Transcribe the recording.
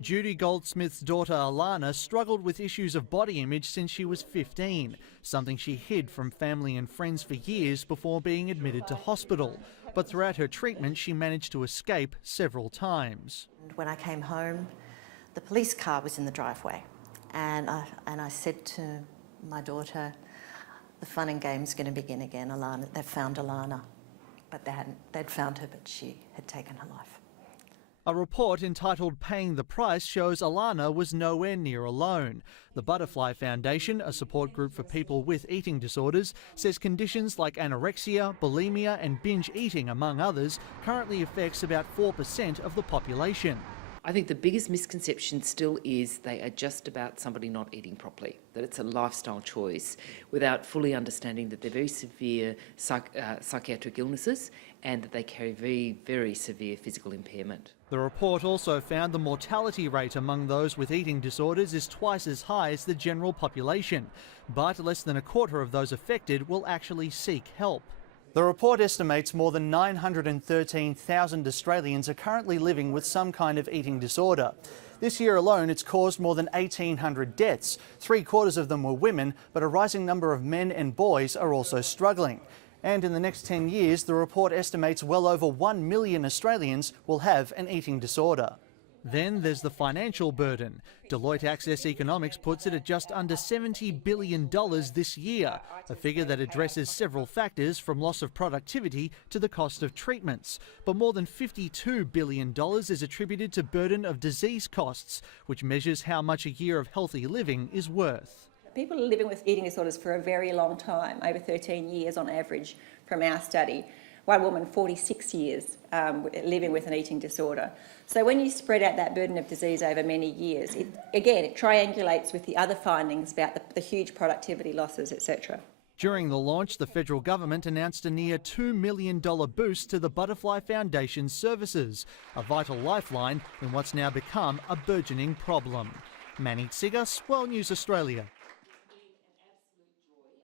Judy Goldsmith's daughter Alana struggled with issues of body image since she was 15, something she hid from family and friends for years before being admitted to hospital. But throughout her treatment, she managed to escape several times. When I came home, the police car was in the driveway, and I said to my daughter, the fun and games going to begin again. Alana, they've found Alana, but they'd found her, but she had taken her life. A report entitled Paying the Price shows Alana was nowhere near alone. The Butterfly Foundation, a support group for people with eating disorders, says conditions like anorexia, bulimia and binge eating, among others, currently affects about 4% of the population. I think the biggest misconception still is they are just about somebody not eating properly, that it's a lifestyle choice, without fully understanding that they're very severe psychiatric illnesses and that they carry very, very severe physical impairment. The report also found the mortality rate among those with eating disorders is twice as high as the general population, but less than a quarter of those affected will actually seek help. The report estimates more than 913,000 Australians are currently living with some kind of eating disorder. This year alone, it's caused more than 1,800 deaths. 3/4 of them were women, but a rising number of men and boys are also struggling. And in the next 10 years, the report estimates well over 1 million Australians will have an eating disorder. Then there's the financial burden. Deloitte Access Economics puts it at just under $70 billion this year, a figure that addresses several factors from loss of productivity to the cost of treatments. But more than $52 billion is attributed to burden of disease costs, which measures how much a year of healthy living is worth. People are living with eating disorders for a very long time, over 13 years on average from our study. One woman, 46 years, living with an eating disorder. So when you spread out that burden of disease over many years, it triangulates with the other findings about the huge productivity losses, etc. During the launch, the federal government announced a near $2 million boost to the Butterfly Foundation's services, a vital lifeline in what's now become a burgeoning problem. Manny Tsigas, World News Australia.